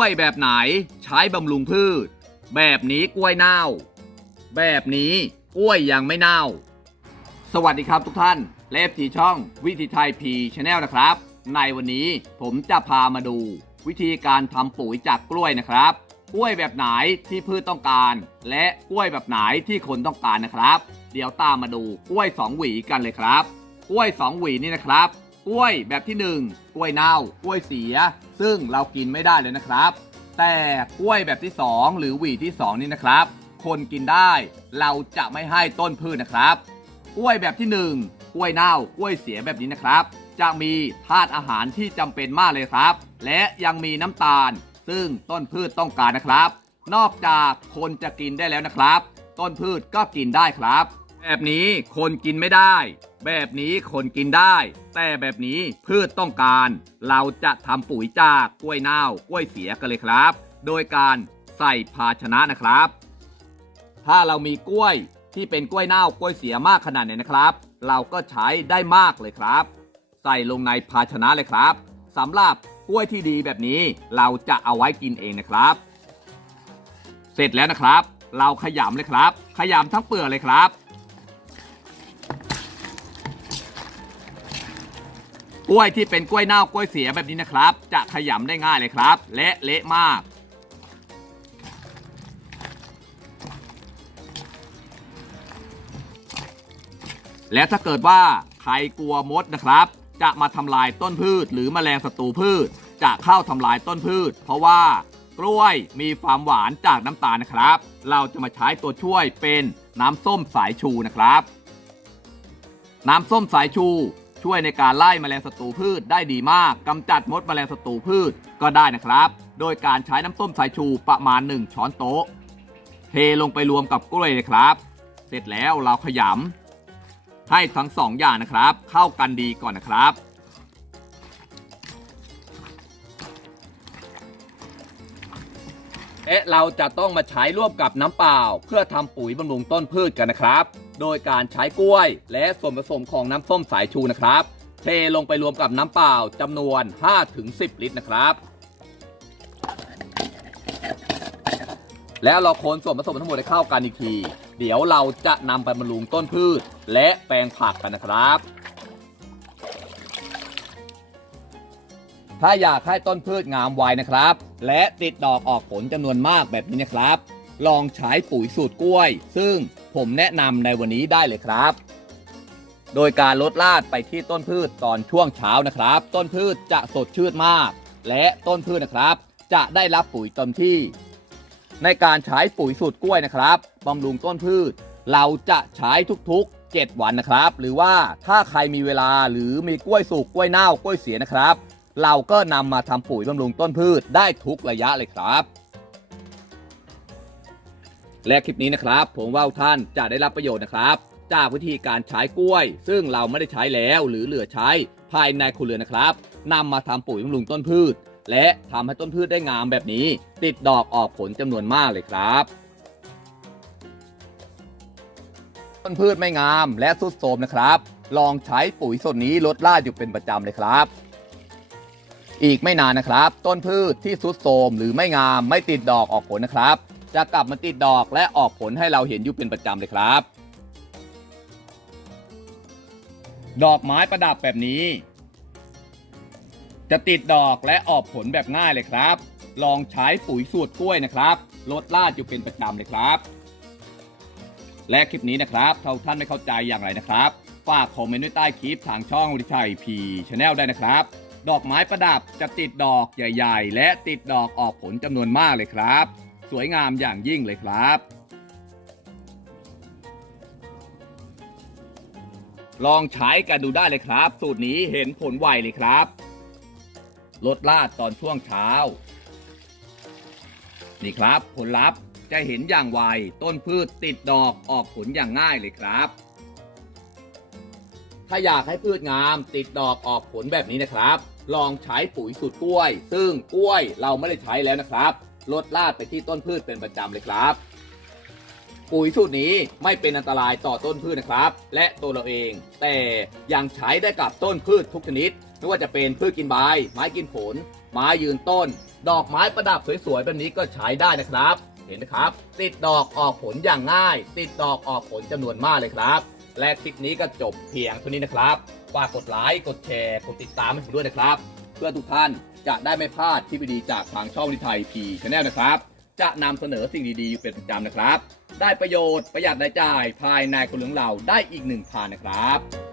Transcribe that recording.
ล้วยแบบไหนใช้บำรุงพืช แบบนี้กล้วยเน่า แบบนี้กล้วยยังไม่เน่า สวัสดีครับทุกท่านเลฟทีช่องวิธีไทยพีชาแนลนะครับ ในวันนี้ผมจะพามาดู วิธีการทำปุ๋ยจากกล้วยนะครับ กล้วยแบบไหนที่พืชต้องการ และกล้วยแบบไหนที่คนต้องการนะครับ เดี๋ยวตามมาดูกล้วยสองหวีกันเลยครับ กล้วยสองหวีนี่นะครับ กล้วยแบบที่หนึ่งกล้วยเน่ากล้วยเสีย ซึ่งเรากินไม่ได้เลยนะครับ แต่กล้วยแบบที่สองหรือหวีที่สองนี่นะครับ คนกินได้เราจะไม่ให้ต้นพืชนะครับ กล้วยแบบที่หนึ่งกล้วยเน่ากล้วยเสียแบบนี้นะครับ จะมีธาตุอาหารที่จำเป็นมากเลยครับ และยังมีน้ำตาล ซึ่งต้นพืชต้องการนะครับ นอกจากคนจะกินได้แล้วนะครับ ต้นพืชก็กินได้ครับ แบบนี้คนกินไม่ได้ แบบนี้คนกินได้ แต่แบบนี้พืชต้องการ เราจะทำปุ๋ยจากกล้วยเน่ากล้วยเสียกันเลยครับ โดยการใส่ภาชนะนะครับ ถ้าเรามีกล้วยที่เป็นกล้วยเน่ากล้วยเสียมากขนาดไหนนะครับ เราก็ใช้ได้มากเลยครับ ใส่ลงในภาชนะเลยครับสำหรับกล้วยที่ดีแบบนี้เราจะเอาไว้กินเองนะครับ เสร็จแล้วนะครับ เราขยำเลยครับ ขยำทั้งเปลือกเลยครับ กล้วยที่เป็นกล้วยเน่ากล้วยเสียแบบนี้นะครับ จะขยำได้ง่ายเลยครับ และเละมาก และถ้าเกิดว่าใครกลัวมดนะครับ จะมาทำลายต้นพืช หรือแมลงศัตรูพืช จะเข้าทำลายต้นพืช เพราะว่ากล้วยมีความหวานจากน้ำตาลนะครับ เราจะมาใช้ตัวช่วยเป็นน้ำส้มสายชูนะครับ น้ำส้มสายชู ช่วยในการไล่แมลงศัตรูพืชได้ดีมากกำจัดมดแมลงศัตรูพืชก็ได้นะครับ โดยการใช้น้ำส้มสายชูประมาณ 1 ช้อนโต๊ะ เทลงไปรวมกับกล้วยเลยครับ เสร็จแล้วเราขยำให้ทั้งสองอย่างนะครับ เข้ากันดีก่อนนะครับ เอ๊ะเราจะต้องมาใช้ร่วมกับน้ำเปล่า เพื่อทำปุ๋ยบำรุงต้นพืชกันนะครับ โดยการใช้กล้วย และส่วนผสมของน้ำส้มสายชูนะครับ เทลงไปรวมกับน้ำเปล่าจำนวน 5-10 ลิตรนะครับ แล้วเราคนส่วนผสมทั้งหมดให้เข้ากันอีกที เดี๋ยวเราจะนำไปบำรุงต้นพืช และแปลงผักกันนะครับถ้าอยากให้ต้นพืชงามไวนะครับ และติดดอกออกผลจำนวนมากแบบนี้นะครับ ลองใช้ปุ๋ยสูตรกล้วย ซึ่งผมแนะนำในวันนี้ได้เลยครับ โดยการลดลาดไปที่ต้นพืชตอนช่วงเช้านะครับ ต้นพืชจะสดชื่นมาก และต้นพืชนะครับ จะได้รับปุ๋ยเต็มที่ ในการใช้ปุ๋ยสูตรกล้วยนะครับบำรุงต้นพืช เราจะใช้ทุกๆ7 วันนะครับ หรือว่าถ้าใครมีเวลาหรือมีกล้วยสุกกล้วยเน่ากล้วยเสียนะครับ เราก็นำมาทำปุ๋ยบำรุงต้นพืชได้ทุกระยะเลยครับ และคลิปนี้นะครับ ผมว่าท่านจะได้รับประโยชน์นะครับ จากวิธีการใช้กล้วย ซึ่งเราไม่ได้ใช้แล้วหรือเหลือใช้ ภายในครัวเรือนนะครับนำมาทำปุ๋ยบำรุงต้นพืช และทำให้ต้นพืชได้งามแบบนี้ ติดดอกออกผลจำนวนมากเลยครับ ต้นพืชไม่งามและสุดโทรมนะครับ ลองใช้ปุ๋ยสูตรนี้ลดล่าดอยู่เป็นประจำเลยครับอีกไม่นานนะครับ ต้นพืชที่สุดโทรมหรือไม่งามไม่ติดดอกออกผลนะครับ จะกลับมาติดดอกและออกผลให้เราเห็นอยู่เป็นประจำเลยครับ ดอกไม้ประดับแบบนี้ จะติดดอกและออกผลแบบง่ายเลยครับ ลองใช้ปุ๋ยสูตรกล้วยนะครับลดลาดอยู่เป็นประจำเลยครับ และคลิปนี้นะครับถ้าท่านไม่เข้าใจอย่างไรนะครับฝากคอมเมนต์ไว้ใต้คลิปทางช่องวิชัยพีชาแนลได้นะครับ ดอกไม้ประดับจะติดดอกใหญ่ ๆ และติดดอกออกผลจำนวนมากเลยครับ สวยงามอย่างยิ่งเลยครับ ลองใช้กันดูได้เลยครับ สูตรนี้เห็นผลไวเลยครับลดลาดตอนช่วงเช้า นี่ครับผลลัพธ์จะเห็นอย่างไวต้นพืชติดดอกออกผลอย่างง่ายเลยครับ ถ้าอยากให้พืชงามติดดอกออกผลแบบนี้นะครับ ลองใช้ปุ๋ยสูตรกล้วย ซึ่งกล้วยเราไม่ได้ใช้แล้วนะครับ ลดลาดไปที่ต้นพืชเป็นประจำเลยครับ ปุ๋ยสูตรนี้ไม่เป็นอันตรายต่อต้นพืชนะครับ และตัวเราเอง แต่ยังใช้ได้กับต้นพืชทุกชนิด ไม่ว่าจะเป็นพืชกินใบไม้กินผล ไม้ยืนต้น ดอกไม้ประดับสวยๆแบบนี้ก็ใช้ได้นะครับ เห็นไหมครับ ติดดอกออกผลอย่างง่าย ติดดอกออกผลจำนวนมากเลยครับ และคลิปนี้ก็จบเพียงเท่านี้นะครับฝากกดไลค์กดแชร์กดติดตามให้ผมด้วยนะครับ พื่อทุกท่านจะได้ไม่พลาดคลิปดีจากทางช่องนิทยไทยพีชแนลนะครับ จะนำเสนอสิ่งดีๆ เป็นประจำนะครับ ได้ประโยชน์ประหยัดรายจ่ายภายในคนเหลืองเราได้อีกหนึ่งทางนะครับ